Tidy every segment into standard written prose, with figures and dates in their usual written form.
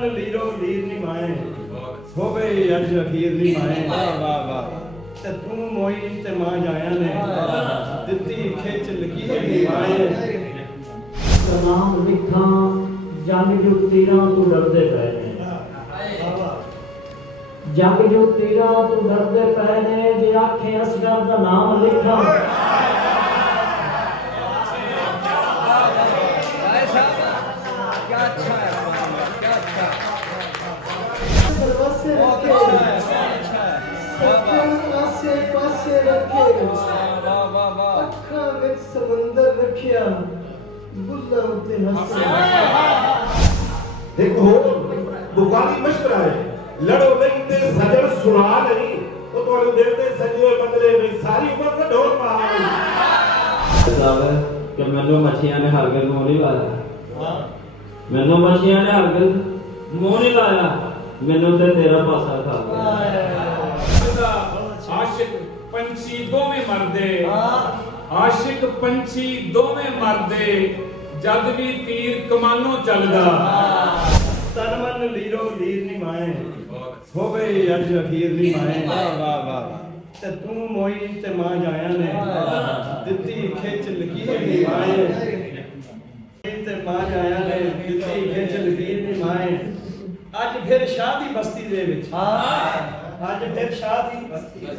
मन लीरो लीर नी माए हो गई अज अखीर नी माए वाह वाह ते तू मोई ते मां जाया ने दित्ती खिच लकीर नी माए नाम लिखा जंग जो तीरां तू डरदे पए ने जंग जो तीरां तू डरदे पए ने जे आखे असगर दा नाम लिखा समंदर रखिया बुल्ला उते हंसे एक हो बुखारी मशवरा है लड़ो नहीं ते सजन सुना नहीं तो तुम्हारे दिल ते सजे हुए बंदे में सारी उम्र का ढोल मार साहब कि मैनू मछियां ने हरगिज़ मुंह नहीं लाया मैनू मछियां ने हरगिज़ मुंह नहीं लाया मैनू ते तेरा पासा खा गया आशिक पंछी दोवें मरदे आशिक पंछी दोवें मरदे जद भी तीर कमानो चलदा तन मन लीरो लीर नी माए हो गई अज अखीर नी माए वाह वाह ते तू मोई ते मां जाया ने दित्ती खिच लकीर नी माए ते मां जाया ने दित्ती खिच लकीर नी माए अज फिर शाह दी बस्ती दे विच अज फिर शाह दी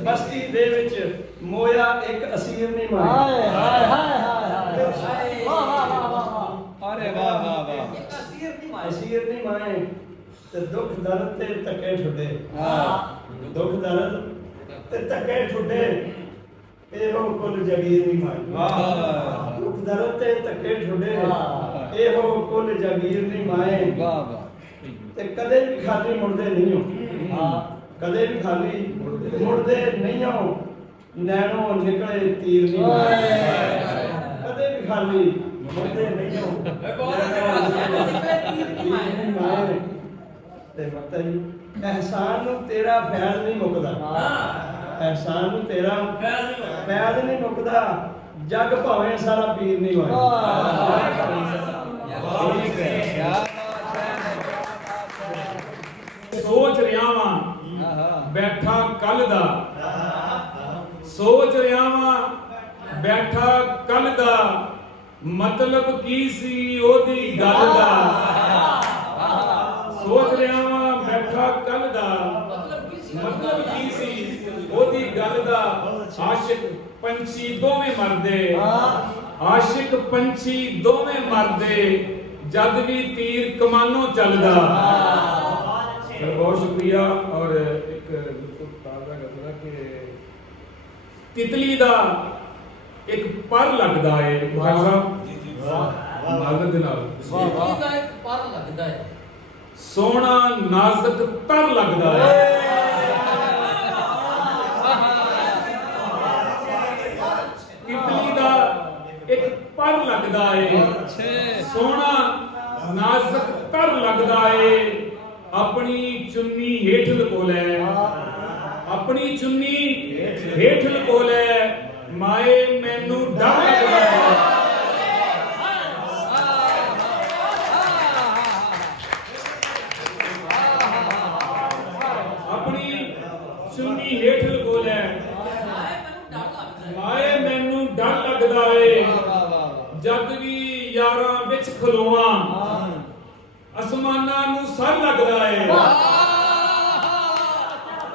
बस्ती दे विच मोया एक असीर नी माए हाय हाय हाय हाय वाह वाह वाह अरे वाह वाह वाह असीर नी माए ते दुख दर्द ते तके ठुडे दुख दर्द ते तके ठुडे एहो कुल जगीर नी माए दुख दर्द ते तके ठुडे एहो कुल जगीर नी माए ते कदे भी खाली मुड़दे नहीं हो कदे भी खाली मुड़दे नहीं हो नैनो निकले तीर नी माए कदे भी खाली मुड़दे नहीं हो ते मतलब एहसान नूं तेरा फैज़ नहीं मुकदा एहसान नूं तेरा फैज़ नहीं मुकदा जग भावें सारा पीर नहीं सोच रिया वां बैठा कल दा सोच रिया वां बैठा कल दा मतलब की सी ओदी गल दा सोच रिया वां बैठा कल दा मतलब की सी ओदी गल दा आशिक पंछी दोवें मरदे आशिक पंछी दोवें मरदे जद भी तीर कमानो चलदा बहुत शुक्रिया। और एक ताजा गजला कि तितली दा एक पर लगदा है भाई साहब मागद नाल तितली दा एक पर लगदा है सोना नाजुक तर लगदा है तितली दा एक पर लगदा है सोना नाजुक तर लगदा है अपनी चुन्नी हेठ लको लै अपनी चुन्नी हेठ लको लै माए मैनू डर लगदा है अपनी चुन्नी हेठ लको लै माए मैनू डर लगदा है जद भी यारां विच खलोवां आसमाना नू सर लगदा है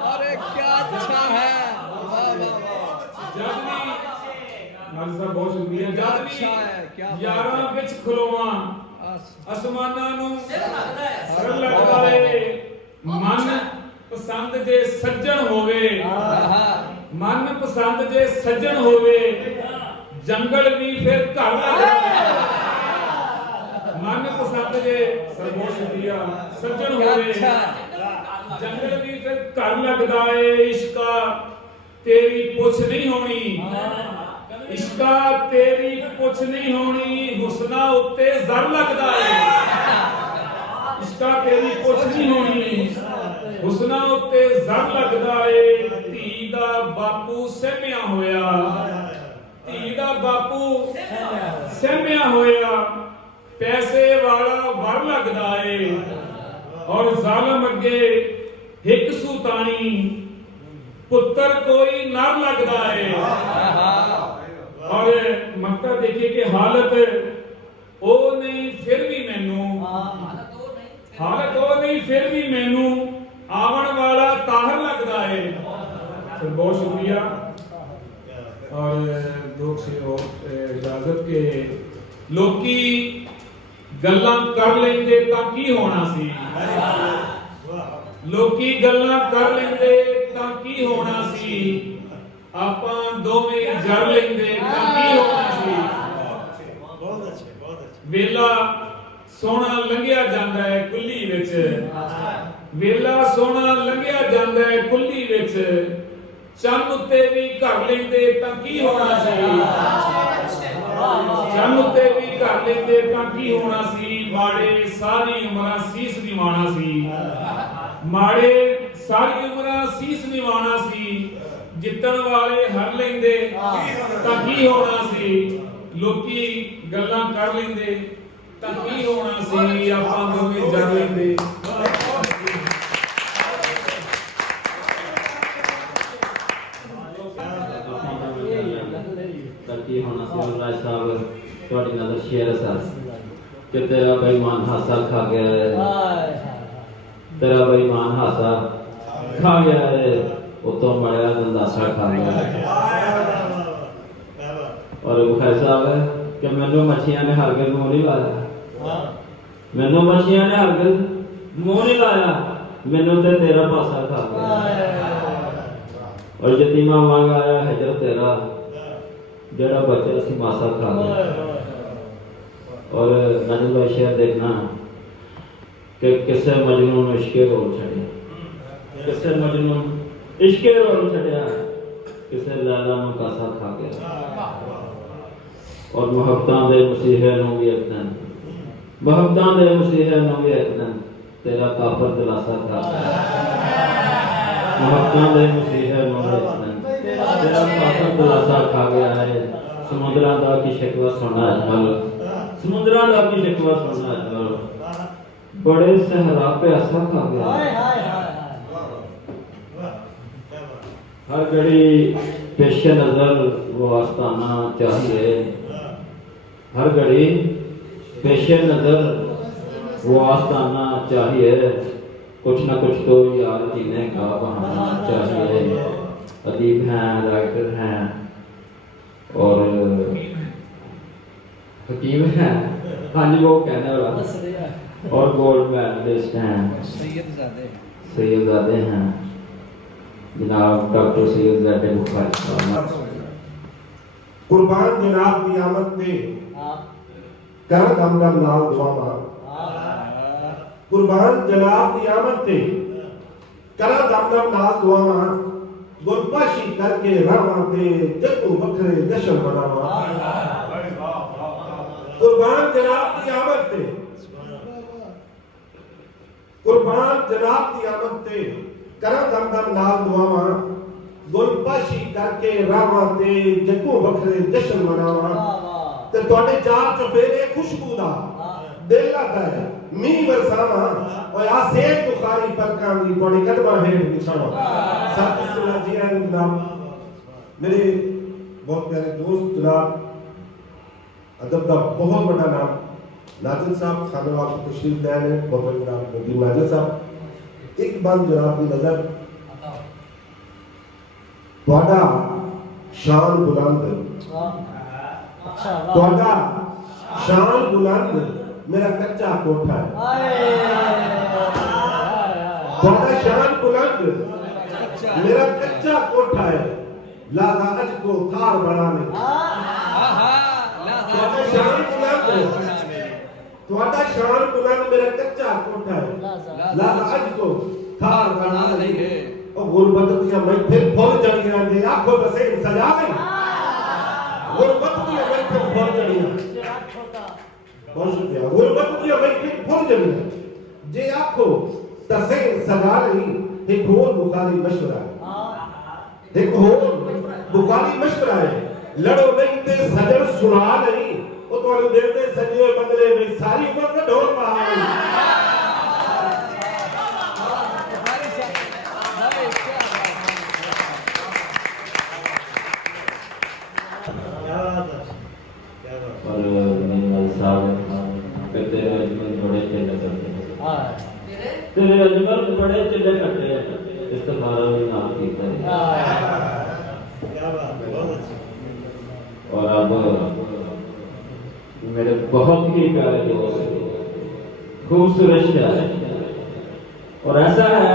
अरे क्या अच्छा है वाह वाह वाह जद भी मालिक बहुत शुक्रिया जद अच्छा है भी क्या यारां विच खलोवां आसमाना नू सर लगदा है मन पसंद जे सज्जन होवे मन पसंद जे सज्जन होवे जंगल भी फिर घर लगदा है मन पसंद जे बहुत शुक्रिया सज्जन होवे जंगल भी फिर घर लगदा है इश्का तेरी पुछ नहीं होनी इश्का तेरी पुछ नहीं होनी हुस्ना उत्ते जर लगदा है इश्का तेरी पुछ नहीं होनी हुस्ना उत्ते जर लगदा है धी दा बापू सहमिया होया धी दा बापू सहमिया होया पैसे वाला वर लगदा है और और जालम अगे हिक सुतानी पुत्र कोई नर लगता है। और मक्ता देखिए कि हालत ओ नहीं फिर भी मैनू, हालत ओ नहीं फिर भी मैनू आवन वाला ताहर लगता है। तो बहुत शुक्रिया और लोग से इजाजत के लोकी गल्लां कर लेंदे तां की होना सी, लोकी गल्लां कर लेंदे तां की होना सी, आपां दोवें जर लेंदे तां की होना सी। वेला सोना लंघिया जांदा है कुल्ली विच, वेला सोना लंघिया जांदा है कुल्ली विच, चंद उत्ते भी घर लेंदे तां की होना सी, चंद उत्ते भी घर लेंदे तां की होना सी। माड़े सारी उम्र सीस निवाना सी, माड़े सारी उम्र सीस निवाना सी, जितन वाले हर लेंदे तां की होना सी। लोकी गल्लां कर लेंदे तां की होना सी, आपां दोवें जर लेंदे। ताकि होना सी राज साहब थोड़ी नजर शेर सा कि तेरा बेईमान हासा खा गया है, तेरा बेईमान हासा खा गया है, वो तो मरा गंदासा खा गया है। और बुखारी साहब है कि मैनू मछियां ने हरगिज़ मुंह नहीं लाया, मैनू मछियां ने हरगिज़ मुंह नहीं लाया, मैनू ते तेरा पासा खा गया। और यतीमा वांग आया हिजर तेरा जड़ा बच्चा सी मासा खा गया। और नजर भाई शेर देखना कि किसे मजनू ने इश्के रोल छड़िया, किसे मजनू इश्के रोल छड़िया, किसे लैला नू कासा खा गया। और मुहब्बतां दे मसीहे नू भी एक दिन, मुहब्बतां दे मसीहे नू भी एक दिन तेरा काफर दिलासा खा गया। मुहब्बतां दे मसीहे नू भी एक दिन तेरा काफर दिलासा खा गया है। समुद्रां दा की शिकवा सुना अजमल, समुद्रां दा की शिकवा सुना अजमल, बड़े सहरा पे ऐसा खा गया। हर घड़ी पेशे नजर वो आस्ताना चाहिए, हर घड़ी पेशे नजर वो आस्ताना चाहिए, कुछ ना कुछ तो यार जीने का बहाना चाहिए। अदीब हैं, राइटर हैं और हकीम हैं, हाँ जी वो कहने वाला, और गोल्ड मेडलिस्ट हैं, सैयदजादे हैं जनाब डॉक्टर सैयदजादे बुखारी साहब। कुर्बान जनाब की आमद ते कर दमदम नाल दुआवा, कुर्बान जनाब की आमद ते कर दमदम नाल दुआवा, गुरबाशी करके रावां ते जद्दू बखरे जश्न मनावा। कुर्बान जनाब की आमद ते, कुर्बान जनाब की आमद ते करा दमदम नाल दुआवा, गुरबाशी करके रावां ते जद्दू बखरे जश्न मनावा। ते तुहाडे चार चफेरे खुशबू दा दिल लगदा है मीं बरसावा, और आ सेठ बुखारी पलकां दी तुहाडे कदमां हेठ बिछावा। साथ सुना जी जनाब मेरे बहुत प्यारे दोस्त जनाब अदब का बहुत बड़ा नाम नाजिर साहब खानवाल को तशरीफ लाए हैं, बहुत बड़ा जनाब नदीम नाजिर साहब। एक बात जनाब की नजर तुहाडा शान बुलंद, तुहाडा शान बुलंद मेरा कच्चा कोठा है। तुहाडा शान बुलंद मेरा कच्चा कोठा है, लाजा अज को थार बनाने। तुहाडा शान बुलंद, तुहाडा शान बुलंद मेरा कच्चा कोठा है, लाजा अज को थार बनाने। और गुरबत दिया मैं फिर फुल जड़ियां दे आंखों दसे सजा नहीं, गुरबत दिया मैं फिर फुल जड़ियां, बहुत शुक्रिया। गुरबत दिया मैं फिर फुल जड़ियां जे आंखों दसे सजा नहीं। एक और बुखारी मशवरा है, एक और बुखारी मशवरा है, लड़ो नहीं ते सजन सुना नहीं, वो तो दिल दे सजे बंदले में सारी उम्र का ढोल पा। तेरे अजमल बड़े चिल्ले कटे इस्तिखारा भी नाम कीता है। क्या बात है, बहुत अच्छा। और अब मेरे बहुत ही प्यारे दोस्त खूबसूरत शायर और ऐसा है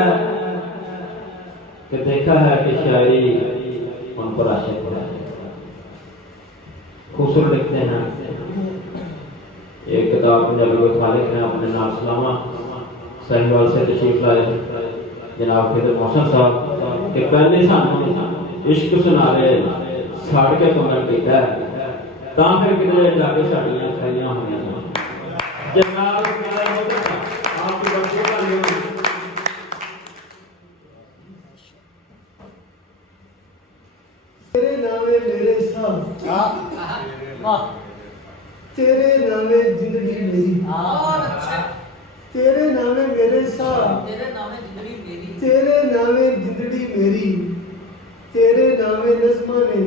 कि देखा है कि शायरी उन पर आशिक है, खूबसूरत लिखते हैं। एक किताब पंजाबी खालिक ने अपने नाम सलामा साहिवाल से तशरीफ लाए जनाब खिदर मोहसन साहब के पहले सानू इश्क सुना रहे साड़ के कमर किया ਤਾਂ ਫਿਰ ਕਿਤੇ ਜਾ ਕੇ ਸਾਡੀਆਂ ਖਾਈਆਂ ਹੋਈਆਂ ਨੇ ਜਨਾਬ ਆਪ ਦੀ ਵਰਤੋਂ ਕਰ ਲਿਓ। तेरे नामे मेरे साथ तेरे नामे जिंदगी मेरी तेरे नामे मेरे साथ तेरे नामे जिंदगी मेरी तेरे नामे नज़्मां ने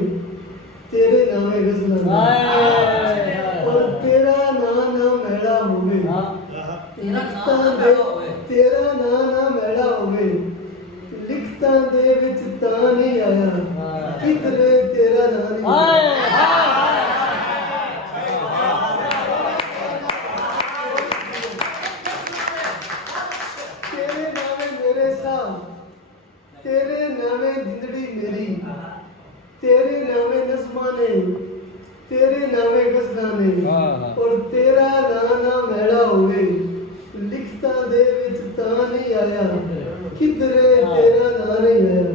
तेरे नामे गज़लां और तेरा ना मैड़ा होवे तेरा ना मैड़ा होवे लिखता दे विच तां नहीं आया किधरे तेरा ना नहीं तेरे नामे मेरे साथ तेरे नामे जिंदड़ी मेरी तेरे नामे नज़्मां ने तेरे नामे गज़लां ने और तेरा ना मैड़ा होवे लिखता दे विच तां नहीं आया किधरे तेरा ना नहीं आया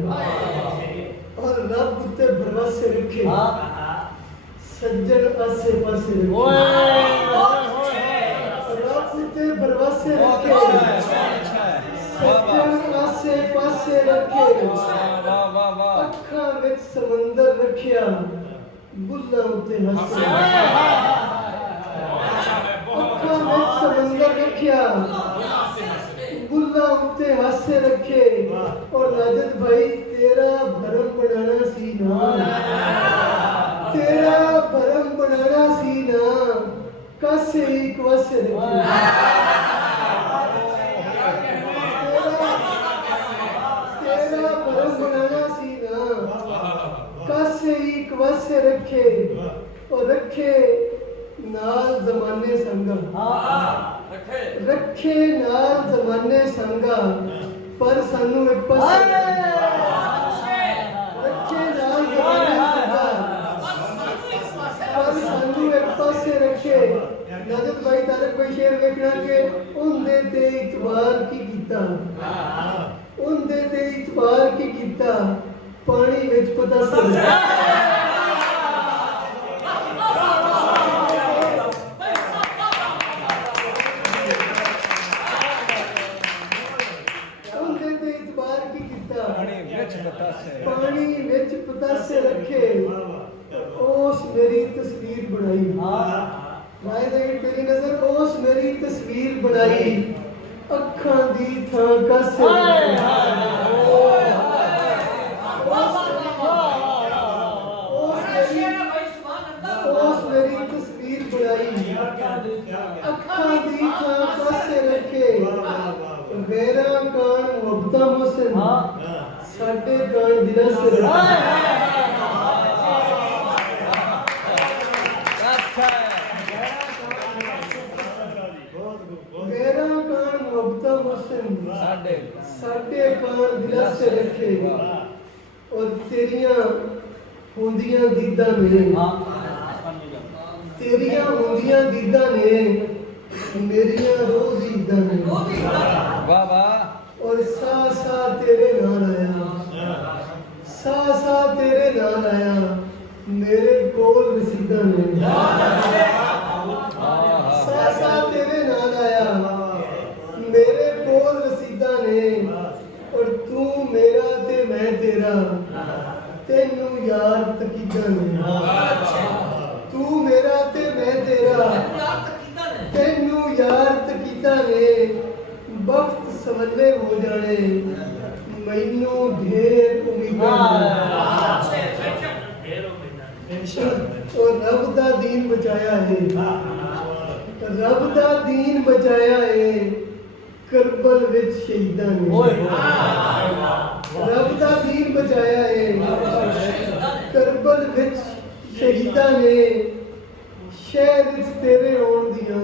और रब उत्ते भरवसे रखे सज्जन आसे पासे रखे रब उत्ते भरवसे रखे सज्जन आसे पासे रखे अखां विच समंदर रखिया बुल्लां उत्ते हसे अखां विच समंदर रखिया बुल्लां उत्ते हसे रखे और राजत भाई तेरा भरम बनाना सी ना तेरा भरम बनाना सी ना कासे एक वसे रखे तेरा भरम बनाना सी ना कासे एक वसे रखे और रखे नाल जमाने संगा रखे नाल जमाने संगा पर सानू एक पासे रखे नाल जमाने संगा पर सानू एक पासे रखे नजर भाई तारक भाई शेर देखना के उनदे ते इतबार की कीता उनदे ते इतबार की कीता पानी विच पता सी पानी विच पतासे रखे ओस मेरी तस्वीर बनाई भाई तेरी नजर ओस मेरी तस्वीर बनाई अखां दी थां कासे ओस मेरी तस्वीर बनाई अखां दी थां कासे रखे मेरा कान मुहब्बतां मुहसिन साडे कान दिला से मेरा कान मुहब्बतां मुहसिन साडे कान दिला से रखे और तेरियां हुंदियां दीदां ने तेरियां हुंदियां दीदां ने मेरियां रोज़ ईदां ने वाह वाह और सा तेरे नाल आया सा तेरे नाल आया मेरे कोल रसीदा ने सा तेरे नाल आया मेरे कोल रसीदा ने और तू मेरा ते मैं तेरा तेनू यार तकीदा ने तू मेरा ते मैं तेरा तेनू यार तकीदा ने वक्त सवले हो जाने मैनू ढेर उम्मीदां और रब दा दीन बचाया है रब दा दीन बचाया है ਕਰਬਲ ਵਿੱਚ ਸ਼ਹੀਦਾਂ ਨੇ ਰੱਬ ਦਾ ਦੀਨ ਬਚਾਇਆ ਏ ਕਰਬਲ ਵਿੱਚ ਸ਼ਹੀਦਾਂ ਨੇ ਸ਼ਹਿਰ ਵਿੱਚ ਤੇਰੇ ਆਉਣ ਦੀਆਂ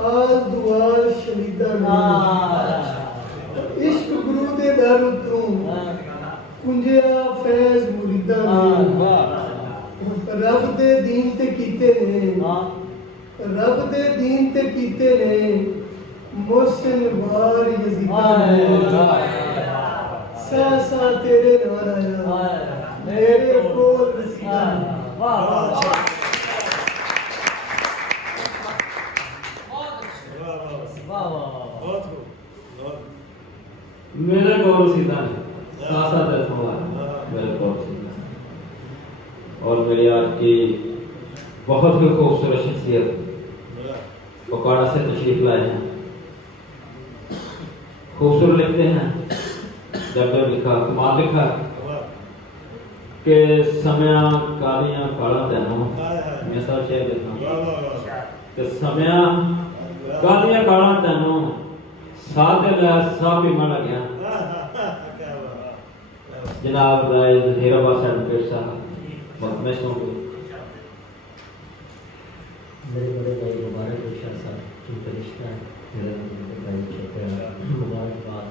ਆਲ ਦੁਆਲ ਸ਼ਹੀਦਾਂ ਨੇ ਇਸ਼ਕ ਗੁਰੂ ਦੇ ਦਰ ਉਤੋਂ ਕੁੰਜਿਆ ਫੈਜ਼ ਮੁਰੀਦਾਂ ਨੇ ਰੱਬ ਦੇ ਦੀਨ ਤੇ ਕੀਤੇ ਨੇ ਰੱਬ ਦੇ ਦੀਨ ਤੇ ਕੀਤੇ ਨੇ मोहसिन वार यज़ीदां ने सा सा तेरे नाल आया मेरे कोल रसीदा वाह वाह मेरे को सीधा नहीं सासा दरसवा मेरे को सीधा और मेरी आज की बहुत ही खूबसूरत शख्सियत पकौड़ा से तशरीफ लाए हैं खूबसूरत लिखते हैं जब लिखा कमाल लिखा कि समया कालियां काला तैनों मैं सब शेर लिखा कि समया कालियां काला तैनों साथ ला सा पीमा लग्या जनाब राय हीराबाद एडवोकेट साहब बहुत मैं सुन मेरे बड़े भाई मुबारक शाह साहब की रिश्ता मेरा भाई छोटे मुबारकबाद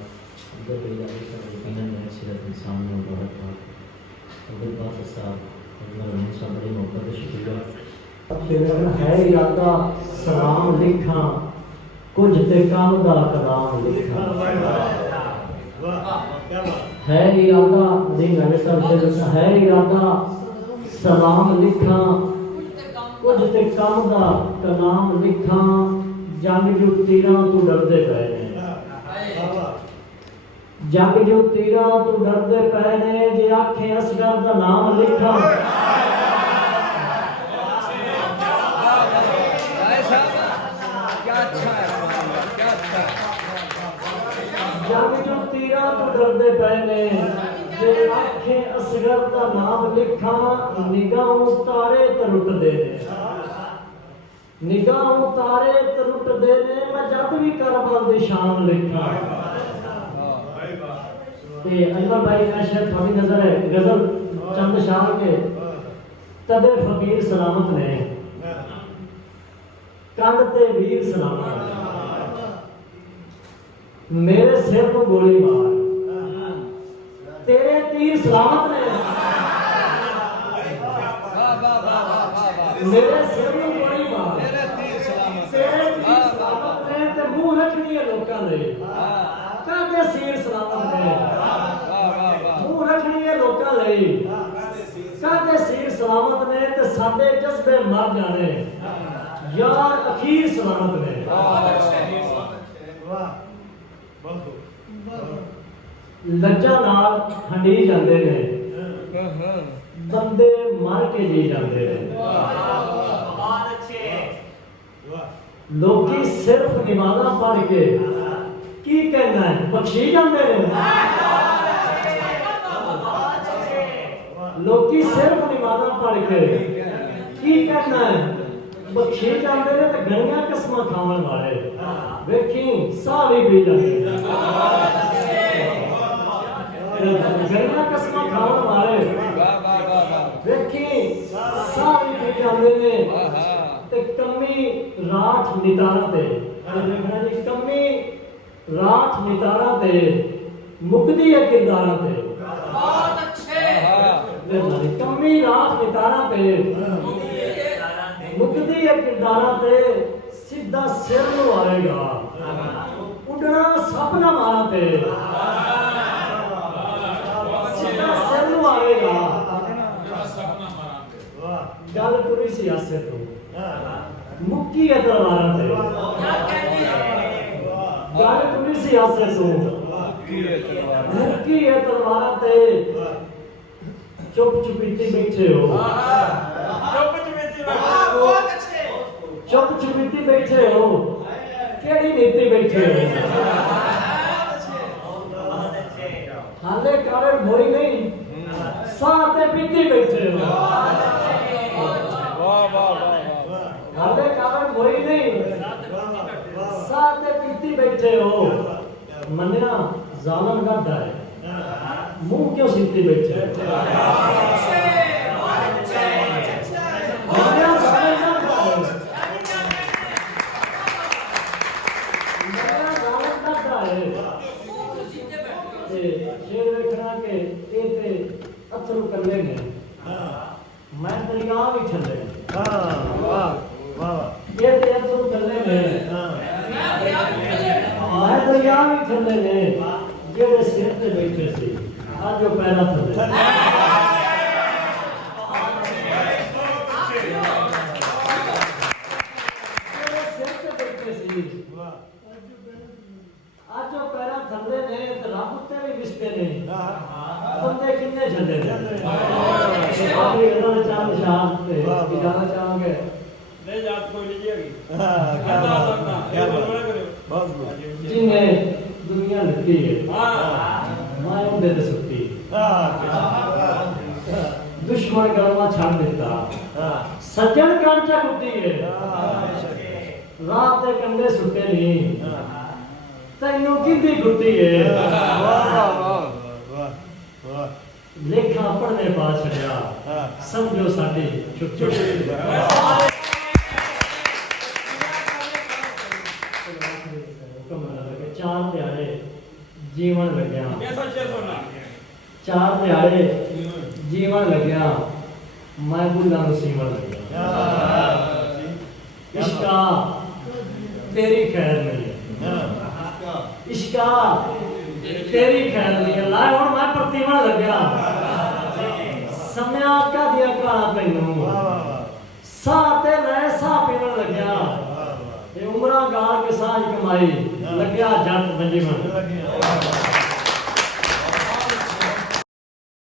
अंदर भी जाने का यकीनन है सिर्फ इंसान में मुबारकबाद अब्दुल बासित साहब और मैं सब बड़ी मोहब्बत से शुक्रिया फिर है इरादा सलाम लिखा कुछ ते काम दा कलाम लिखा है इरादा नहीं मैंने सब है इरादा सलाम लिखा कुछ ते काम दा कलाम लिखा जंग जो तीरां तू डरदे पए ने जंग जो तीरां तू डरदे पए ने जे आखे असगर दा नाम लिखा जंग जो तीरां तू डरदे पए ने जे आखे असगर दा नाम लिखा निगाहों तारे तरुटदे ने निगाहों तारे तरुटदे ने मैं जब भी करबल दी शान लिखा ते अजमल भाई का शेर थोड़ी नजर है गजल चंद शाह के तदे फकीर सलामत ने कंध ते वीर सलामत ने मेरे सिर को गोली मार तेरे तीर सलामत ने मेरे सिर को गोली मार तेरे तीर सलामत ने ते मुंह रखनी है लोकां दे कादे सिर सलामत ने मुंह रखनी है लोकां लई कादे सिर सलामत ने ते साडे जज्बे मर जाने यार अखीर सलामत ने लज्जा नाल हंडी जांदे ने बंदे मर के जी जांदे ने लोकी सिर्फ नमाज़ां पढ़ के की कहना है बख्शी जांदे ने लोकी सिर्फ नमाज़ां पढ़ के की कहना है बख्शी जांदे ने ते गणियां किस्मां खावन वाले वेखी साह भी पी जांदे गणियां किस्मां खावन वाले वेखी साह भी पी जांदे ने ते कमी राठ नितारा ते देखना जी कमी राठ नितारा ते मुक्ति है किरदारा ते बहुत अच्छे कमी राठ नितारा ते मुक्ति है किरदारा ते सीधा सिर नु आएगा उड़ना सपना मारा ते सीधा सिर नु आएगा गल पूरी सियासत तो मुक्की है तलवारा ते गल पूरी सियासत तो मुक्की है तलवारा ते चुप चुपीते बैठे हो चुप चुपीते बैठे हो केड़ी नीति बैठे हो हाले कारण मोई नहीं साथ पीती बैठे हो हाले कारण मोई नहीं साथ पीती बैठे हो मन्या जालम गड्ढा है मुंह क्यों सीते बैठे हो? मन्या जालम गड्ढा है। मन्या जालम गड्ढा है। ते शेर देखना के ते अथरू कर लेंगे मैं दरिया भी चले ये ते अथरू कर लेंगे मैं दरिया भी चले ने जेड़े सिर ते बैठे सी आज जो पैरा थले जेड़े सिर ते बैठे सी आज जो पैरा थले ने ते रब उत्ते भी विसते ने बंदे किन्ने झंडे ने आखिरी गल्लां चार निशान ते की जाना चाहोगे नहीं जात कोई नहीं है जिन्हें दुनिया लगती है मैं उनके ते सुट्टी दुश्मन गलवा छाड़ देता सज्जन कांचा कुट्टी है रात के कंधे सुट्टे नहीं तैनू किंदी कुट्टी है लेखा पढ़ने पास छड़िया समझो साडी छुट्टी चार दिहाड़े जीवन लग्या चार दिहाड़े जीवन लग्या मैं बुला सीवन लग्या इश्का तेरी खैर नहीं है इश्का तेरी खैर नहीं है लाए हुण मैं प्रतिवन लग्या समया का दिया कहा तैनू साह ते लै साह पीवन लग्या उमरा गाल के साज कमाई लग्या जट बंजीवन